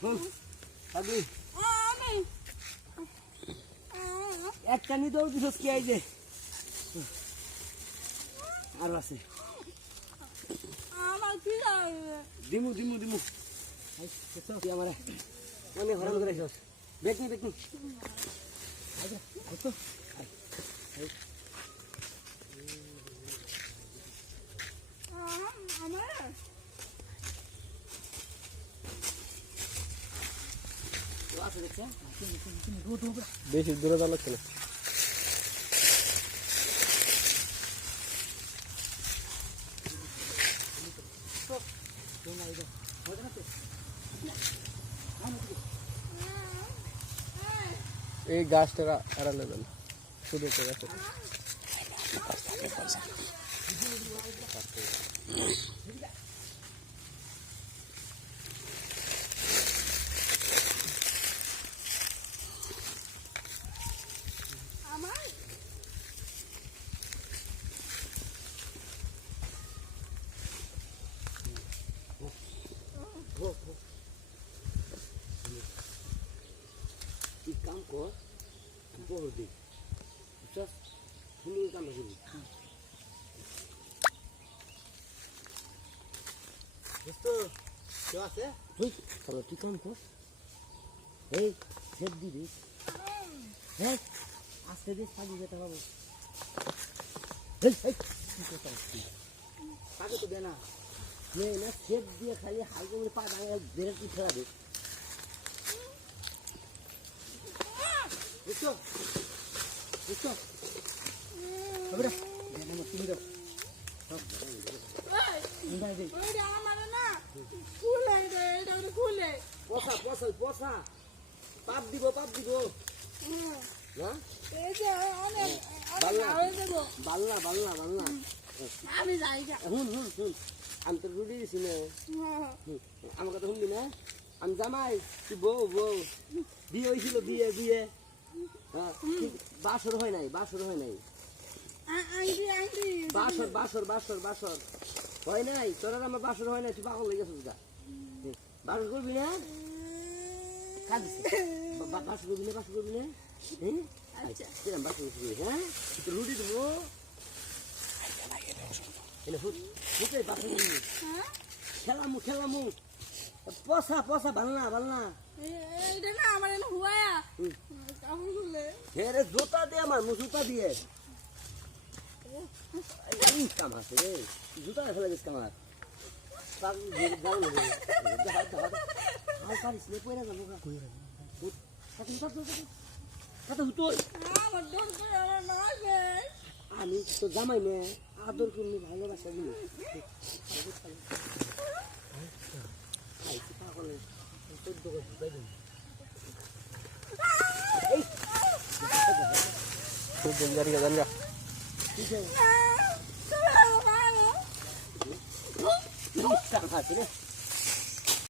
আগে একটা নি দৌড় দিছস কি আইছে আর আছে আমার কি লাগে দিমু আই তো তুই আমারে আমি হরান করে আইছস দেখনি আইজা তো আমার বেশি দূরে যাওয়া লাগছে না এই গাছটা আড়ালে দেন শুধু একটা গাছ তুই কাম কর বড় দিক বুঝছস ফুলের কাম করবি দোস্ত কেউ আছে তুই কাম কর এই সেট দিবি হ্যাঁ আস্তে দিস পানি যেতে পাবো পাকে তো দে না সেট দিয়ে খালি হালকা করে পা দাঁড়িয়ে বেড়ে তুই ফেরা দে বুঝছো হবে না তুমি দাও পচা পাপ দিব না বাল্লা আমি যাই হুন আমি তো রুটি দিছি না আমার কথা শুনবি না আমি জামাই তুই বউ বিয়ে হয়েছিল বিয়ে হ্যাঁ বাসর হয় নাই বাসর হয় নাই তোর আর আমার বাসর হয় নাই তুই পাগল লেগে গেছিস বাসর করবি না বাসর করবি না হ্যাঁ বাসর করবি হ্যাঁ তুই রুটি দেবো খেলামু পচা বালনা রে জোতা দে আমার জুতা দিয়ে কাম আছে রে জুতা ফেলে গেছে আমার আমি তো জামাই নে আদর করলে ভালোবাসা দিলে খুব ডেঞ্জার জানগা ঠিক আছে